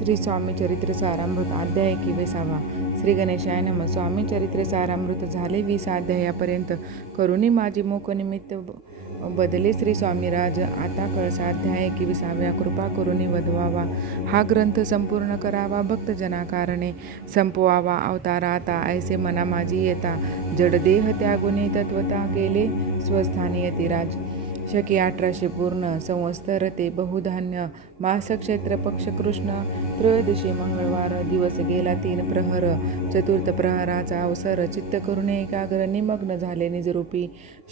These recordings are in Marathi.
श्री स्वामी चरित्र सारामृत अध्याय की विसावा श्री गणेशाय नम. स्वामी चरित्र सारामृत झाले वीस अध्यायापर्यंत. करुणी माझी मोकनिमित्त बदले श्री स्वामीराज आता कळसाध्याय की विसाव्या कृपा करुणी वधवावा. हा ग्रंथ संपूर्ण करावा. भक्तजनाकारणे संपवावा. अवतारा आता ऐसे मना माझी येता. जडदेह त्यागुणी तत्वता गेले स्वस्थानी यतिराज. शकी अठराशे पूर्ण संवत्सर ते बहुधान्य मासक्षेत्र पक्ष कृष्ण त्रयोदशी मंगळवार दिवस गेला तीन प्रहर. चतुर्थ प्रहराचा अवसर चित्त करून एकाग्र निमग्न झाले निजरूपी.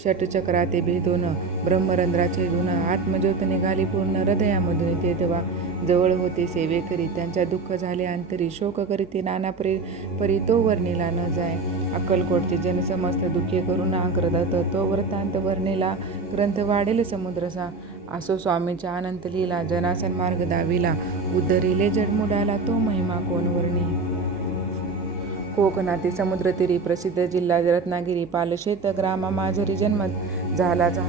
षटचक्राते भेदून ब्रह्मरंध्राचे धुन आत्मज्योत निघाली पूर्ण हृदयामधून ते तेव्हा जवळ होते. सेवेकरी त्यांच्या दुःख झाले अंतरी शोक करीते नाना परी परी तो वर्णिला न जाय. अक्कलकोटचे जन समस्त दुःखे करून आग्रदत तो वृत्तांत वर्णिला ग्रंथ वाढेल समुद्रसा असो स्वामीच्या अनंत लीला जनासन मार्ग दाविला. उद्धरिले जडमुडाला तो महिमा कोण वर्णी? कोकणातील समुद्रतीरी प्रसिद्ध जिल्हा रत्नागिरी पालशेत ग्रामा माझरी जन्म झाला जा.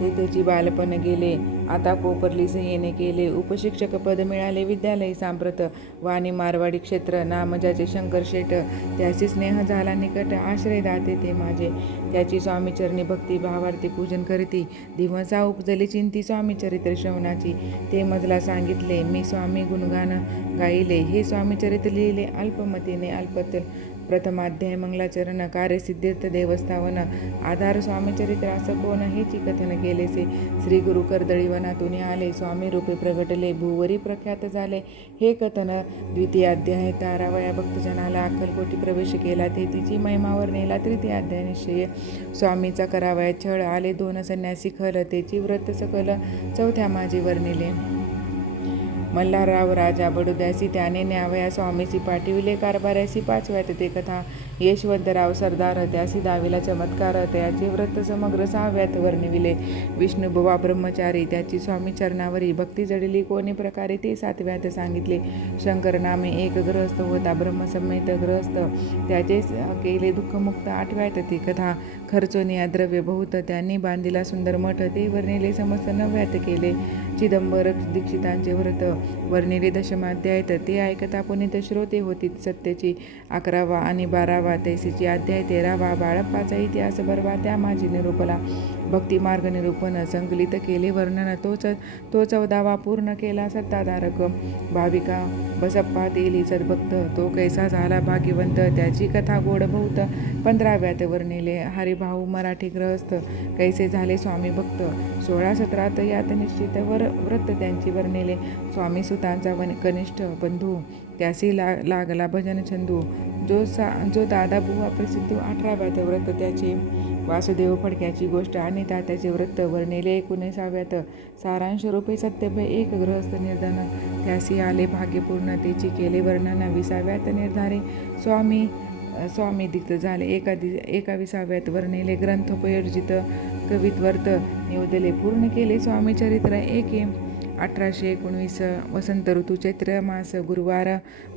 तेथेची बालपण गेले. आता कोपरली येणे केले उपशिक्षक पद मिळाले विद्यालय सांप्रत. वाणी मारवाडी क्षेत्र नामजाचे शंकर शेट. त्याशी स्नेह झाला निकट आश्रय दाते ते माझे. त्याची स्वामीचरणी भक्ती भावार्थी पूजन करीती. दिवसा उपजली चिंती स्वामी चरित्र श्रवणाची. ते मजला सांगितले मी स्वामी गुणगान गाईले. हे स्वामी चरित्र लिहिले. अल्पमतीने अल्पतल प्रथमाध्याय मंगलाचरण कार्यसिद्धीर्थ देवस्थावन आधार स्वामीचरित्र असं कोण हेची कथन केलेसे? श्री गुरु कर्दळीवनातून आले स्वामी रूपे प्रगटले भूवरी प्रख्यात झाले. हे कथन द्वितीय अध्याय तारावया भक्तजनाला अक्कलकोटी प्रवेश केला ते तिची महिमावर नेला तृतीय अध्याय निश्चय. स्वामीचा करावया छळ आले दोन संन्यासी खल तेची व्रत सकल चौथ्या माझी नेले. मल्हारराव राजा बडोद्यासी त्याने न्यावया स्वामीसी पाठविले कारभाऱ्यासी पाचव्यात ते कथा यशवंतराव सरदार त्यासी दाविला चमत्कार त्याचे व्रत समग्र सहाव्यात वर्णविले. विष्णुबुवा ब्रह्मचारी त्याची स्वामी चरणावरी भक्ती जडली कोणी प्रकारे ते सातव्यात सांगितले. शंकर नामे एक ग्रहस्थ होता ब्रह्मसमेत ग्रहस्थ त्याचे केले दुःखमुक्त आठव्यात ती कथा. खर्चोनी द्रव्य बहुत त्यांनी बांधिला सुंदर मठ ते वर्णिले समस्त नव्यात केले. चिदंबर दीक्षितांचे व्रत. वर्णिले दशमाध्यायत ते ऐकता पुनित श्रोते होती सत्याची अकरावा आणि बारावा तैसीची अध्याय तेरावा बाळप्पाचा इतिहास बरवा त्या माझी निरूपला भक्तिमार्ग निरूपण संकलित केले वर्णन तोच तो चौदावा पूर्ण केला सत्ताधारक. भाविका बसप्पा तेली सद्भक्त तो कैसा झाला भाग्यवंत? त्याची कथा गोड बहुत. पंधराव्यात वर्णिले हरिभाऊ मराठी ग्रहस्थ. कैसे झाले स्वामी भक्त? सोळा सतरात यात निश्चित वर व्रत त्यांची वर्णिले. स्वामी सुतांचा वन कनिष्ठ बंधू. त्यासी ला लागला भजन छंदू. जो सा जो दादा बुवा प्रसिद्ध अठराव्यात व्रत त्याचे वासुदेव फडक्याची गोष्ट आणि तात्याचे व्रत वर्णिले एकोणीसाव्यात. सारांश रूपे सत्यभय एक ग्रहस्थ निर्धन. त्यासी आले भाग्यपूर्णतेची केले वर्णन. विसाव्यात निर्धारे. स्वामी स्वामी दिग्ध झाले. एका दि एका विसाव्यात वर्णिले ग्रंथोपयोजित कवित्वर्त निवदले पूर्ण केले स्वामी चरित्र. एके अठराशे एकोणवीस वसंत ऋतू चैत्र मास गुरुवार.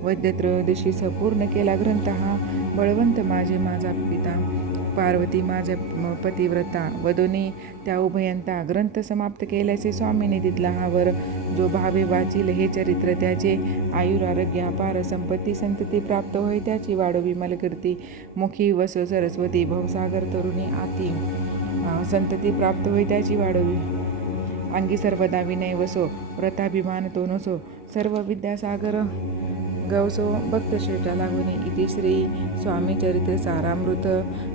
वैद्यत्रयोदशीस पूर्ण केला ग्रंथ हा. बळवंत माझे माझा पिता. पार्वती माझ्या पतिव्रता वदोनी त्या उभयंता ग्रंथ समाप्त केल्याचे स्वामीने तिथला हा वर जो भावे वाचील हे चरित्र त्याचे आयुर आरोग्य अपार संपत्ती संतती प्राप्त होय त्याची वाढवी मलकर्ती मुखी वस सरस्वती भवसागर तरुणी आती संतती प्राप्त होय त्याची वाढवी अंगी सर्वदा विनय वसो व्रताभिमान तो नसो सर्व विद्यासागर गौसो भक्तश्रेष्ठा लागुनी इति श्री स्वामी चरित्र सारामृत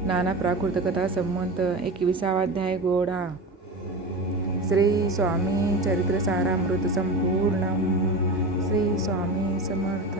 नाना प्राकृत कथा संमंत एकविसावाध्याय गोडा. श्री स्वामी चरित्र सारामृत संपूर्ण श्री स्वामी समर्थ।